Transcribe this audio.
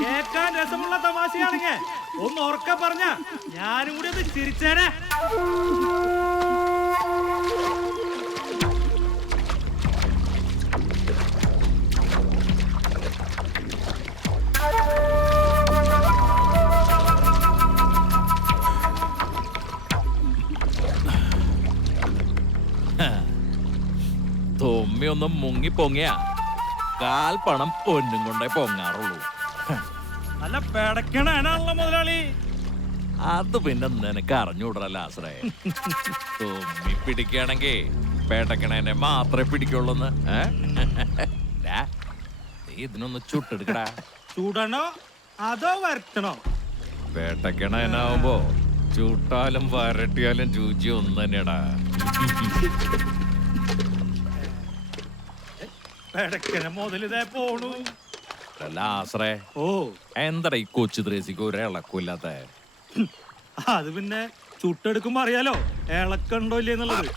കേൾക്കാൻ രസമുള്ള തമാശയാണെങ്കിൽ ഒന്ന് ഉറക്കെ പറഞ്ഞ ഞാനും കൂടി ഒന്ന് ചിരിച്ചേനെ. തൊമ്മിയൊന്നും മുങ്ങി പൊങ്ങിയ കാൽപ്പണം പൊന്നും കൊണ്ടേ പൊങ്ങാറുള്ളൂ. നല്ല പെടക്കണാണല്ലോ മുതലാളി. അത് പിന്നെ നിനക്ക് അറിഞ്ഞൂടല്ല ആശ്രയ. തൊമ്മി പിടിക്കുകയാണെങ്കിൽ പേട്ടക്കണേനെ മാത്രമേ പിടിക്കുള്ളൂന്ന്. നീ ഇതിനൊന്ന് ചുട്ടെടുക്കടാ. ചൂടണോ അതോ വരട്ടണോ? പേട്ടക്കണേനാവുമ്പോ ചൂട്ടാലും വരട്ടിയാലും രുചി ഒന്ന് തന്നെയാടാ. പെടക്കണ മുതലിതേ പോണു. അല്ല ആശ്രയ, ഓ എന്താടാ ഈ കൊച്ചു ദ്രേസിക്ക് ഒരു ഇളക്കില്ലാത്ത? അത് പിന്നെ ചുട്ടെടുക്കുമ്പോ അറിയാലോ ഇളക്കണ്ടോ ഇല്ലേ എന്നുള്ളത്.